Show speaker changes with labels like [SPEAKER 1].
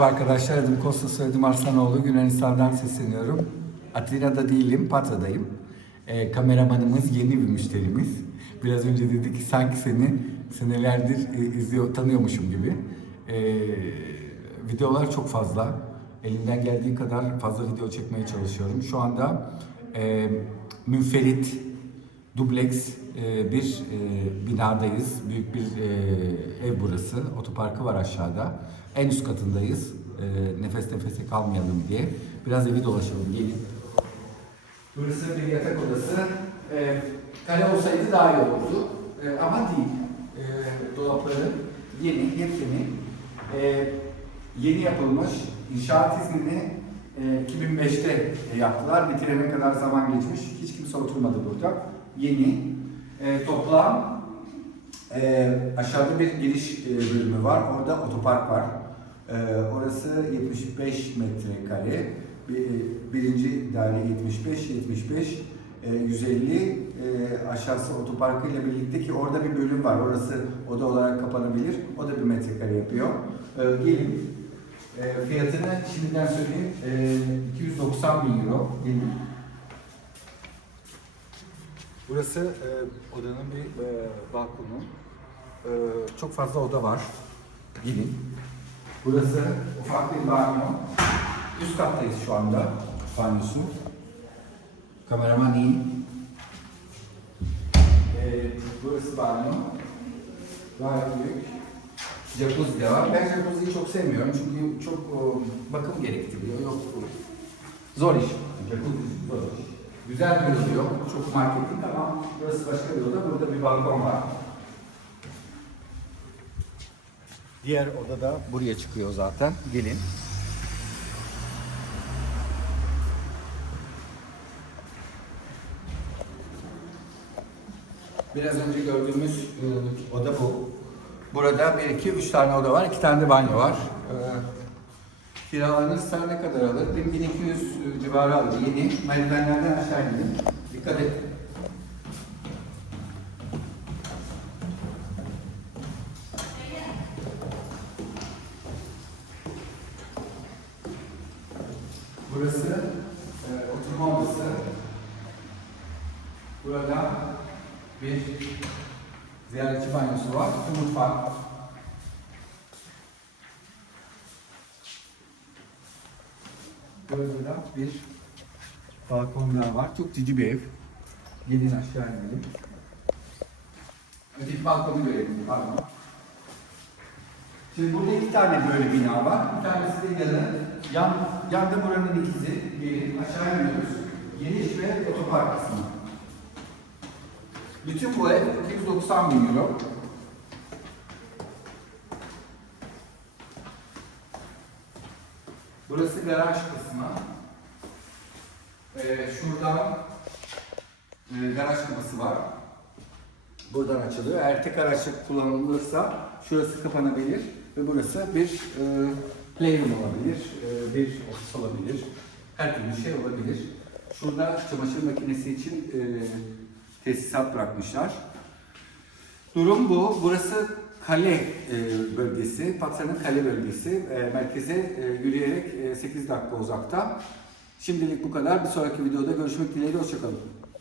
[SPEAKER 1] Merhaba arkadaşlar, adım Kosta soyadım Arslanoğlu. Yunanistan'dan sesleniyorum. Atina'da değilim, Patra'dayım. Ee, kameramanımız yeni bir müşterimiz. Biraz önce dedi ki sanki seni senelerdir e, izliyor, tanıyormuşum gibi. Ee, videolar çok fazla. Elimden geldiği kadar fazla video çekmeye çalışıyorum. Şu anda e, münferit, dubleks e, bir e, binadayız. Büyük bir e, ev burası. Otoparkı var aşağıda. En üst katındayız. Nefes nefese kalmayalım diye. Biraz evi dolaşalım. Gelin. Burası bir yatak odası. Kale olsaydı daha iyi olurdu. Ama değil. Dolapları yeni, yepyeni. E, yeni yapılmış. İnşaat iznini 2005'te yaptılar. Bitirene kadar zaman geçmiş. Hiç kimse oturmadı burada. Yeni. E, toplam e, aşağıda bir giriş e, bölümü var. Orada otopark var. E, orası 75 metrekare. Bir, birinci daire 75, 75, e, 150 e, aşağısı otoparkı ile birlikte ki orada bir bölüm var. Orası oda olarak kapanabilir. O da bir metrekare yapıyor. E, gelin. E, fiyatını şimdiden söyleyeyim. E, 290 bin euro. Gelin. Burası e, odanın bir e, balkonu. E, çok fazla oda var. Gelin. Burası ufak bir banyo. Üst kattayız şu anda. Banyosu. Kameraman iyi. E, burası banyo. Gayet büyük. Jacuzzi de var. Ben jacuzziyi çok sevmiyorum çünkü çok o, bakım gerektiriyor. Yok, zor iş. Jacuzzi zor iş. Güzel görünüyor. Çok marketing ama burası başka bir oda. Burada bir balkon var. Diğer oda da buraya çıkıyor zaten. Gelin. Biraz önce gördüğümüz e, oda bu. Burada bir, iki, üç tane oda var. iki tane de banyo var. E, kiralanırsa ne kadar alır? 1200 civarı alır. Yeni merdivenlerden aşağı inin. Dikkat et. Burası e, oturma odası. Burada bir ziyaretçi banyosu var. Bir mutfak. Da bir balkon daha var. Çok cici bir ev. Gelin aşağı inelim. Öteki balkonu görelim. Pardon. Şimdi burada iki tane böyle bina var. Bir tanesi de yanı. Yan, yanda buranın ikizi. Gelin aşağı iniyoruz. Geniş ve otopark kısmı. Bütün bu ev 290 bin euro. Burası garaj kısmı. Ee, şuradan e, garaj kapısı var. Buradan açılıyor. Eğer tek araçlı kullanılırsa şurası kapanabilir ve burası bir e, playroom olabilir, e, bir ofis olabilir, her türlü şey olabilir. Şurada çamaşır makinesi için e, tesisat bırakmışlar. Durum bu. Burası kale e, bölgesi, Patra'nın kale bölgesi. E, merkeze e, yürüyerek e, 8 dakika uzakta. Şimdilik bu kadar. Bir sonraki videoda görüşmek dileğiyle. Hoşçakalın.